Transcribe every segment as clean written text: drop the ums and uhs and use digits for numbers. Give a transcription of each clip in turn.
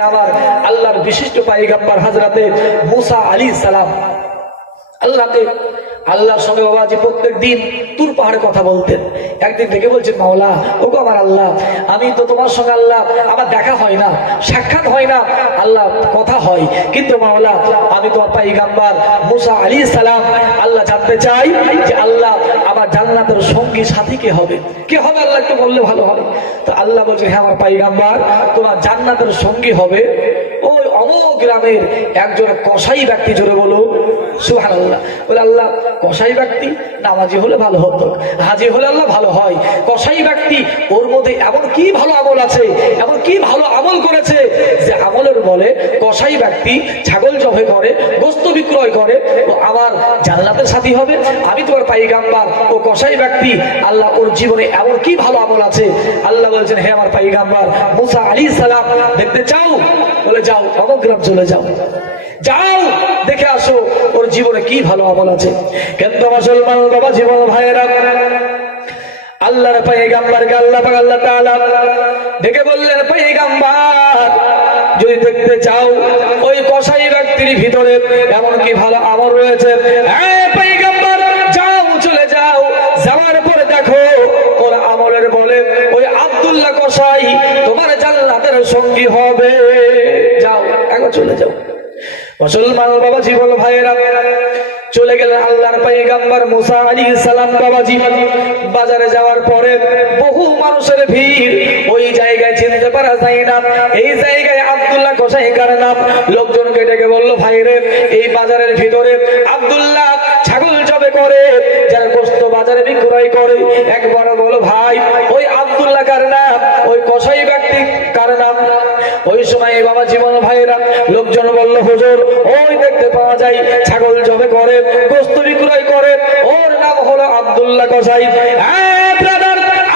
আমার আল্লাহর বিশিষ্ট পয়গম্বর হযরতে মুসা আলাইহিস সালাম আল্লাহর সঙ্গে বাবাজি প্রত্যেক দিন তুর পাহাড়ে কথা বলতেন। একদিন থেকে বলছেন, মাওলা ওগো আমার আল্লাহ, আমি তো তোমার সঙ্গে আল্লাহ আমার দেখা হয় না, সাক্ষাৎ হয় না, আল্লাহ কথা হয়, কিন্তু মাওলা আমি তোমার পয়গম্বর মুসা আলাইহিস সালাম আল্লাহ জানতে চাই যে আল্লাহ আমার জান্নাতের সঙ্গী সাথী কে হবে, কে হবে আল্লাহ একটু বললে ভালো হয়। তো আল্লাহ বলছে, হ্যাঁ আমার পয়গম্বর তোমার জান্নাতের সঙ্গী হবে ওই অমুক গ্রামের একজন কসাই ব্যক্তি। জোরে বলো সুবহানাল্লাহ। বলে আল্লাহ কসাই ব্যক্তি নামাজি হলে ভালো হতো, হাজি হলে আল্লাহ ভালো হয়। কসাই ব্যক্তি ওর মধ্যে এমন কি ভালো আমল আছে, এমন কি ভালো আমল করেছে যে আমলের বলে কসাই ব্যক্তি ছাগল জবাই করে, গোশত বিক্রয় করে, ও আমার জান্নাতের সাথী হবে। আমি তোমার পয়গম্বর ও কসাই ব্যক্তি, আল্লাহ ওর জীবনে এমন কি ভালো আমল আছে। আল্লাহ বলছেন, হে আমার পয়গম্বর মুসা আলাইহিস সালাম দেখতে চাও? বলে যাও অমুক গ্রাম চলে যাও, যাও দেখে আসো ওর জীবনে কি ভালো আমল আছে। কিন্তু মুসলমান বাবা জীবন ভাইয়েরা, আল্লাহর পয়গম্বরকে আল্লাহ পাক আল্লাহ তাআলা ডেকে বললেন, পয়গম্বর যদি দেখতে চাও ওই কসাই ব্যক্তির ভিতরে এমন কি ভালো আমল রয়েছে, হ্যাঁ পয়গম্বর যাও চলে যাও, যাওয়ার পরে দেখো ওর আমলের বলে ওই আব্দুল্লাহ কসাই তোমার জান্নাতের সঙ্গী হবে। যাও একবার চলে যাও। মুসলমান বাবা জীবন ভাইয়েরা চলে গেলেন আল্লাহর পয়গম্বর মুসা আলাইহিস সালাম বাবাজি। বাজারে যাওয়ার পরে বহু মানুষের ভিড়, ওই জায়গায় চিনতে পারা যায় না এই জায়গায় আব্দুল্লাহ কসাই কার নাম। লোকজনকে ডেকে বললো, ভাইরে এই বাজারের ভিতরে আব্দুল্লাহ ছাগল জবে করে, যার গোশত বাজারে বিক্রয় করে, একবার বলো ভাই ওই আব্দুল্লাহ কার নাম, ওই কসাই ব্যক্তি কার নাম? ওই সময় বাবা জীবন ভাইরা লোকজন বলল, হুজুর ওই দেখতে পাওয়া যায় ছাগল জবে করে, গোশত বিক্রয় করে, ওর নাম হলো আব্দুল্লাহ কসাই।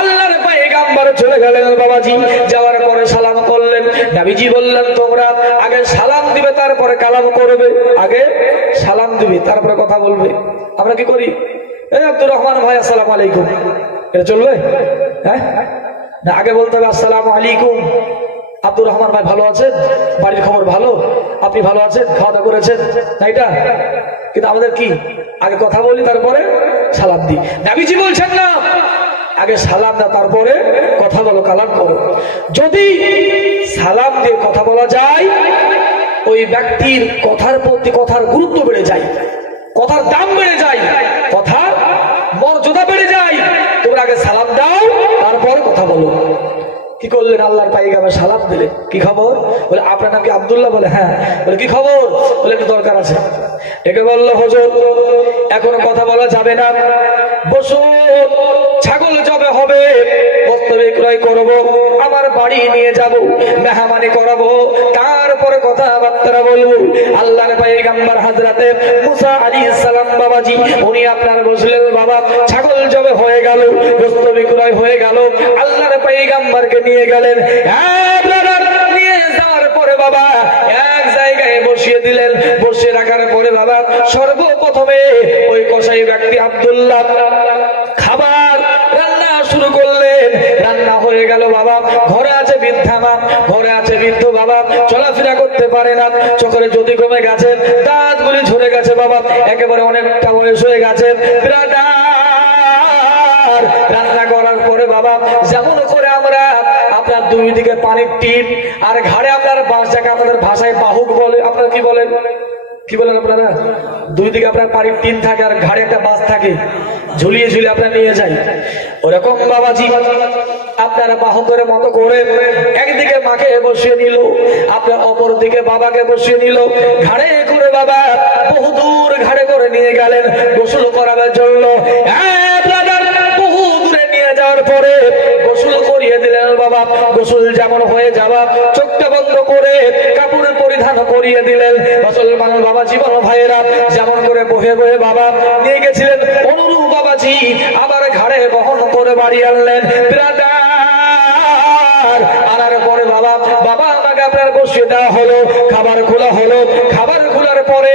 আল্লাহর পয়গম্বর চলে গেলেন বাবাজি। যাওয়ার পরে সালাম করলেন। নবীজি বললেন, তোমরা আগে সালাম দিবে তারপরে কালাম করবে, আগে সালাম দিবে তারপরে কথা বলবে। আমরা কি করি? এই আব্দুর রহমান ভাই আসসালামু আলাইকুম, এটা চলবে? হ্যাঁ না, আগে বলতে হবে আসসালামু আলাইকুম। আব্দুর রহমান ভাই ভালো আছেন? বাড়ির খবর ভালো? আপনি ভালো আছেন? খাওয়া দাওয়া করেছেন? না এটা কিন্তু আমাদের কি আগে কথা বলি তারপরে সালাম দিই। নবীজি বলছেন না, আগে সালাম দাও তারপরে কথা বলো, কালাম করো। যদি সালাম দিয়ে কথা বলা যায়, ওই ব্যক্তির কথার প্রতি কথার গুরুত্ব বেড়ে যায়, কথার দাম বেড়ে যায়, কথার মর্যাদা বেড়ে যায়। তোমরা আগে সালাম দাও তারপরে কথা বলো। কি করলেন? আল্লাহর পয়গম্বর সালাম দিলেন। কি খবর? বলে আপনার নাম কি আব্দুল্লাহ? বলে হ্যাঁ। বলে কি খবর? বলে একটু দরকার আছে। একে বললো, হুজুর এখনো কথা বলা যাবে না, বসুন, ছাগল জবে হবে, বস্ত্র বিক্রয় করবো, আমার বাড়ি নিয়ে যাব, মেহমানি করাবো, তারপরে কথাবার্তা বলবো। আল্লাহর পয়গম্বর হযরতে মুসা আলাইহিস সালাম বাবাজি উনি আপনার বসলেন। বাবা ছাগল জবে হয়ে গেল, বস্ত্র বিক্রয় হয়ে গেল, আল্লাহর পয়গম্বরকে নিয়ে গেলেন। নিয়ে যাওয়ার পরে বাবা এক জায়গায় বসিয়ে দিলেন। বসিয়ে রাখার পরে বাবা সর্বপ্রথমে ওই কসাই ব্যক্তি আব্দুল্লাহ খাবার রান্না শুরু করলেন। রান্না হয়ে গেল বাবা। ঘরে আছে বৃদ্ধা মা, ঘরে আছে বৃদ্ধ বাবা, চলাফেরা করতে পারে না, চোখের জ্যোতি কমে গেছে, দাঁতগুলি ঝরে গেছে বাবা, একেবারে অনেকটা বয়স হয়ে গেছে। রান্না করার পরে বাবা যেমন করে আমরা আপনার দুই দিকে পানির টিন আর ঘাড়ে আপনার বাঁশ, যাকে আমাদের ভাষায় বাহুক বলে, আপনারা কি বলেন? কি বলেন আপনারা? দুই দিকে আপনার পানির টিন থাকে আর ঘাড়ে একটা বাঁশ থাকে, ঝুলিয়ে ঝুলিয়ে আপনার নিয়ে যায়। ওরকম বাবাজি আপনারা বাহকের মতো করে একদিকে মাকে বসিয়ে নিল, আপনার অপর দিকে বাবাকে বসিয়ে নিল। ঘাড়ে করে বাবা বহুদূর ঘাড়ে করে নিয়ে গেলেন গোসল করাবার জন্য। বহু দূরে নিয়ে যাওয়ার পরে গোসল করিয়ে দিলেন বাবা। গোসল যেমন হয়ে যাওয়া, চোখটা বন্ধ করে কাপড় পরিধান করিয়ে দিলেন। মুসলমান বাবা জীবন ভাইয়েরা যেমন করে বহে বহে বাবা নিয়ে গেছিলেন, অনুরূপ বাবাজি আবার ঘাড়ে বহন করে বাড়ি আনলেন। আনার পরে বাবা বাবা আমাকে আপনার বসিয়ে দেওয়া হলো, খাবার খোলা হলো। খাবার খোলার পরে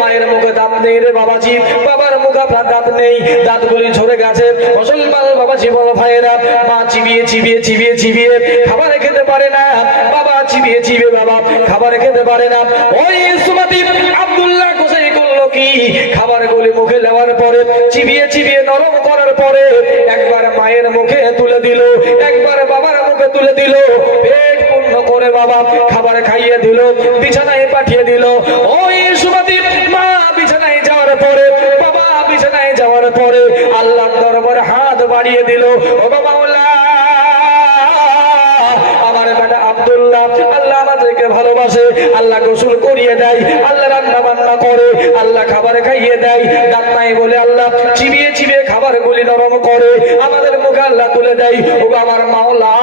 মায়ের মুখে দাঁত নেই রে বাবাজি, বাবার মুখে আপনার দাঁত নেই, দাঁতগুলি ঝরে গেছে। মুসলমান বাবা জীবন ভাইয়েরা মা চিবিয়ে চিবিয়ে চিবিয়ে চিবিয়ে খাবার খেতে পারে না, বাবা চিবিয়ে চিবিয়ে বাবা খাবার খেতে পারে না। ওই সুমাতি আব্দুল্লাহ গোসাই করলো কি, খাবার গুলি মুখে নেওয়ার পরে চিবিয়ে চিবিয়ে নরম করার পরে একবার মায়ের মুখে তুলে দিল, একবার বাবার মুখে তুলে দিল, পেট পূর্ণ করে বাবা খাবার খাইয়ে দিল, বিছানায় পাঠিয়ে দিল। ওই সুমাতি মা বিছানায় যাওয়ার পরে, বাবা বিছানায় যাওয়ার পরে আল্লাহর দরবারে হাত বাড়িয়ে দিল, ও বাবা আমার বেটা আব্দুল্লাহ, আল্লাহ আমাদেরকে ভালোবাসে, আল্লাহ গোসল করিয়ে দেয়, আল্লাহ রান্না বান্না করে, আল্লাহ খাবার খাইয়ে দেয়, দাঁত নাই বলে আল্লাহ চিবিয়ে চিবিয়ে খাবার গুলি নরম করে আমাদের মুখে আল্লাহ তুলে দেয়। ও আমার মাওলা,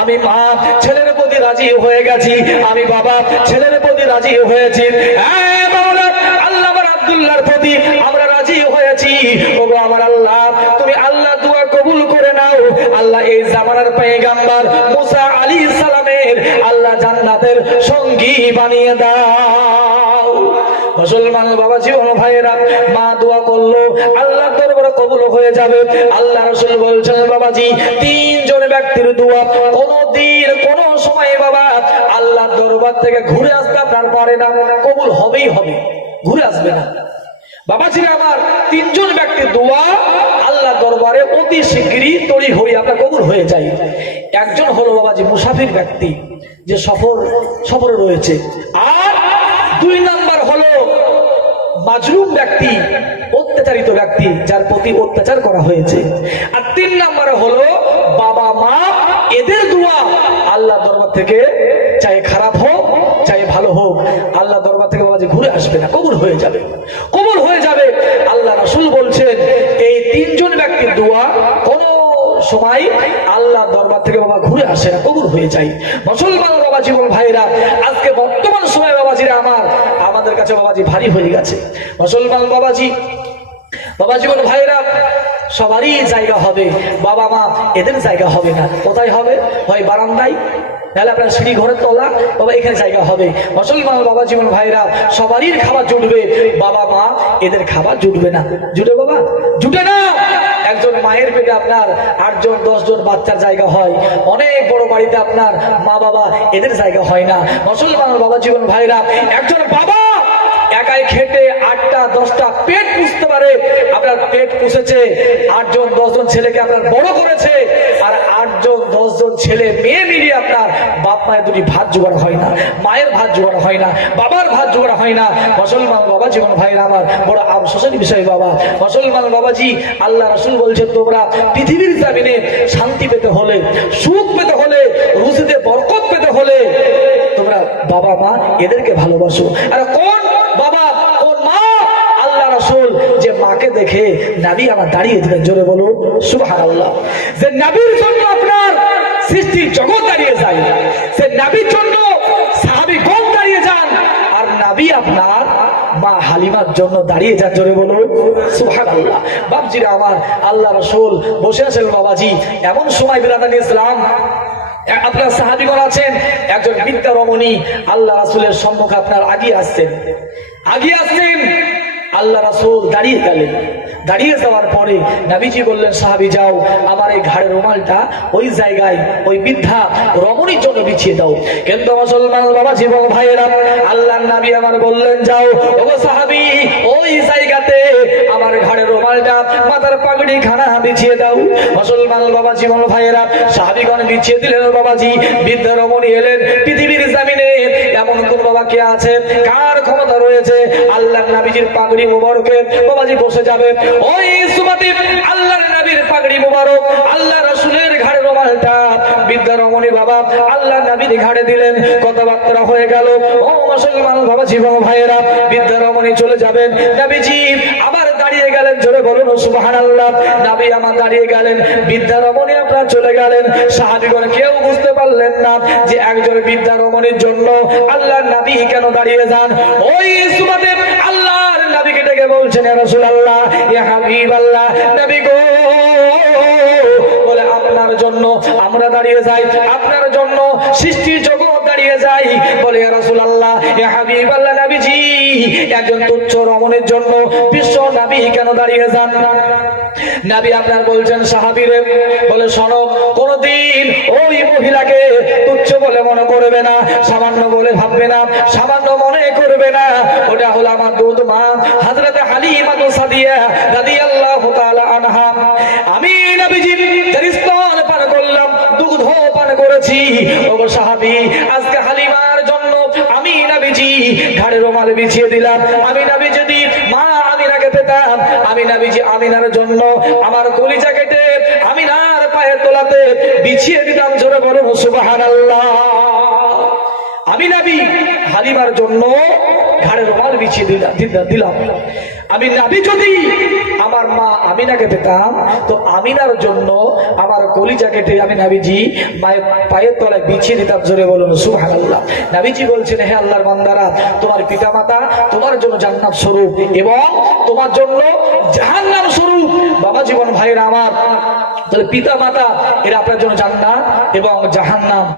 আমি মা ছেলের প্রতি রাজি হয়ে গেছি, আমি বাবা ছেলের প্রতি রাজি হয়েছি, আল্লাহ আমার আব্দুল্লাহর প্রতি আমরা রাজি হয়েছি। ও আমার আল্লাহ, তুমি আল্লাহ দোয়া কবুল করে নাও। আল্লাহ এই জামানার পয়গম্বর মুসা আলাইহিস সালামের আল্লাহ জান্নাতের সঙ্গী বানিয়ে দাও। মুসলমান বাবা জীবন ভাইয়েরা, মা দোয়া করলো, আল্লাহর দরবারে কবুল হয়ে যাবে। আল্লাহ রাসূল বলছেন বাবাজি, তিনজন ব্যক্তির দোয়া কোনদিন কোন সময় বাবা আল্লাহর দরবার থেকে ঘুরে আসতে আপনার পারে না, কবুল হবেই হবে, ঘুরে আসবে না। বাবাজি আমার, তিনজন ব্যক্তির দোয়া আল্লাহ দরবারে অতি শীঘ্রই তড়িঘড়ি আপনার কবুল হয়ে যায়। একজন হলো বাবাজি মুসাফির ব্যক্তি, যে সফরে রয়েছে, আর দুই নাম্বার হলো মাজলুম ব্যক্তি, অত্যাচারিত ব্যক্তি, যার প্রতি অত্যাচার করা হয়েছে, আর তিন নাম্বারে হলো বাবা মা, এদের দোয়া আল্লাহ দরবার থেকে চাই খারাপ হোক চাই ভালো হোক আল্লাহ দরবার থেকে বাবাজি ঘুরে আসবে না, কবুল হয়ে যাবে, কবুল হয়ে যাবে। আল্লাহ রাসূল বলছেন এই তিনজন ব্যক্তির দোয়া কোন সময় আল্লাহ দরবার থেকে বাবা ঘুরে আসে না, কবুল হয়ে যায়। মুসলমান বাবা জীবন ভাইরা, আজকে বর্তমান সময় বাবাজিরা আমাদের কাছে বাবাজি ভারী হয়ে গেছে। মুসলমান বাবা জীবন ভাইরা, সবারই জায়গা হবে, বাবা মা এদের জায়গা হবে না। কোথায় হবে? হয় বারান্দায়, তাহলে আপনার সিঁড়ি ঘরের তলা, বাবা এখানে জায়গা হবে। মুসলমান বাবা জীবন ভাইরা, সবারই খাবার জুটবে, বাবা মা এদের খাবার জুটবে না। জুটে বাবা? জুটে না। একজন মায়ের পেটে আপনার 8 জন 10 জন বাচ্চার জায়গা হয়, অনেক বড় বাড়িতে আপনার মা বাবা এদের জায়গা হয় না। মুসলমান বাবা জীবন ভাইরা, একজন বাবা একাই খেটে 8টা 10টা পেট পুষতে পারে, আপনার পেট পুষেছে 8 জন 10 জন ছেলেকে আপনার বড় করেছে, আর 8 জন 10 জন ছেলে মেয়ে মিলিয়ে আপনার বাপ মায়ের দুটি ভাত জোগাড় হয় না, মায়ের ভাত জোগাড় হয় না, বাবার ভাত জোগাড় হয় না। মুসলমান বাবা জীবন ভাইরা আমার, বড় আফসোসের বিষয় বাবা। মুসলমান বাবাজি, আল্লাহ রাসূল বলছেন তোমরা পৃথিবীর জমিনে শান্তি পেতে হলে, সুখ পেতে হলে, রুজিতে বরকত পেতে হলে তোমরা বাবা মা এদেরকে ভালোবাসো। আর কোন বাবা কোন মা? আল্লাহ রাসূল যে মাকে দেখে নবী আমার দাঁড়িয়ে দিলেন, জোরে বলো সুবহানাল্লাহ। যে নবীর জন্য আপনার সৃষ্টি জগৎ দাঁড়িয়ে যায়, সে নবীর জন্য সাহাবীগণ দাঁড়িয়ে যান, আর নবী আপনার মা হালিমার জন্য দাঁড়িয়ে যান, জোরে বলো সুবহানাল্লাহ। বাপজিরা আমার, আল্লাহ রাসূল বসে আছেন বাবাজি, এমন সময় বিরাদানি ইসলাম আপনার সাহাবীগণ আছেন, একজন বিদ্যা রমণী আল্লাহ রাসূলের সম্মুখে আপনার আগিয়ে আসছেন। আল্লাহ রাসূল দাঁড়িয়ে গেলেন। দাঁড়িয়ে যাওয়ার পরে নবীজি বললেন, সাহাবী যাও, আমার এই ঘাড়ের রুমালটা ওই জায়গায় ওই বৃদ্ধা রমণীর জন্য বিছিয়ে দাও। কিন্তু মুসলমান বাবা জীবন ভাইয়েরা, আল্লাহর নবী আমার বললেন, যাও ওগো সাহাবী, ওই জায়গাতে আমার ঘাড়ের রুমালটা, মাথার পাগড়ি খানা বিছিয়ে দাও। মুসলমান বাবা জীবন ভাইয়েরা, সাহাবীগণ বিছিয়ে দিলেন বাবাজি। বৃদ্ধা রমণী এলেন। পৃথিবীর জমিনে এমন কোন বাবা কে আছে, কার ক্ষমতা রয়েছে আল্লাহর নবীজির পাগড়ি মুবারকে বাবাজি বসে যাবে? ওই সুমাতি আল্লাহর নবীর পাগড়ি মুবারক, আল্লাহ রাসূলের ঘাড়ে রুমালটা বৃদ্ধা রমণী বাবা আল্লাহর নবীর ঘাড়ে দিলেন। কথাবার্তা হয়ে গেল। ও মুসলমান বাবা জীবন ভাইয়েরা, বৃদ্ধা রমণী চলে যাবেন, নবীজি আবার দাঁড়িয়ে গেলেন, জোরে বলুন সুবহানাল্লাহ। নবী আমার দাঁড়িয়ে গেলেন, বৃদ্ধা রমণী আপনার চলে গেলেন। সাহাবীগণ কেউ বুঝতে পারলেন না যে একজন বৃদ্ধা রমণীর জন্য আল্লাহর নবী কেন দাঁড়িয়ে যান। ওই সুমাতে আল্লাহর নবীকে ডেকে বলছেন, ইয়া রাসূলুল্লাহ, ইয়া হাবিবাল্লাহ, নবী গো, বলে আপনার জন্য আমরা দাঁড়িয়ে যাই, আপনার জন্য সৃষ্টি জগৎ দাঁড়িয়ে দাঁড়িয়ে যায়, বলে ইয়া রাসূলুল্লাহ, ইয়া হাবিবাল্লাহ, নবীজি একজন তুচ্ছ রমণীর জন্য বিশ্ব নবী কেন দাঁড়িয়ে যান? নবী আপনার বলছেন সাহাবীরে, বলে শোনো, কোনদিন ওই মহিলাকে তুচ্ছ বলে মনে করবে না, সামান্য বলে ভাববে না, সামান্য মনে করবে না। ওটা হলো আমার দুধ মা হযরত হালিমা সাদিয়া রাদিয়াল্লাহু তাআলা আনহা। আমি নবীজি তার স্তন পান করলাম, দুধ পান করেছি। ওগো সাহাবী, আজকে হালিমার জন্য আমি নবীজি ঘাড়ে রুমাল বিছিয়ে দিলাম। আমি নবী যদি মা আমিনাকে পেতাম, আমি নবীজি আমিনার জন্য আমার কলিজা কেটে আমিনার পায়ের তলাতে বিছিয়ে দিতাম। জোরে বলুন সুবহানাল্লাহ। আমি নবী হালিমার জন্য ঘাড়ে রুমাল বিছিয়ে দিলাম। আমি নবী যদি আমার মা আমিনাকে পেতাম, তো আমিনার জন্য আমার কলিজা কেটে আমি নবীজি মায়ের পায়ের তলায় বিছিয়ে দিতাম। জোরে বলুন সুবহানাল্লাহ। নবীজি বলছেন, হে আল্লাহর বান্দারা, তোমার পিতামাতা তোমার জন্য জান্নাত স্বরূপ এবং তোমার জন্য জাহান্নাম স্বরূপ। বাবা জীবন ভাইরা আমার, তাহলে পিতামাতা এরা আপনার জন্য জান্নাত এবং জাহান্নাম।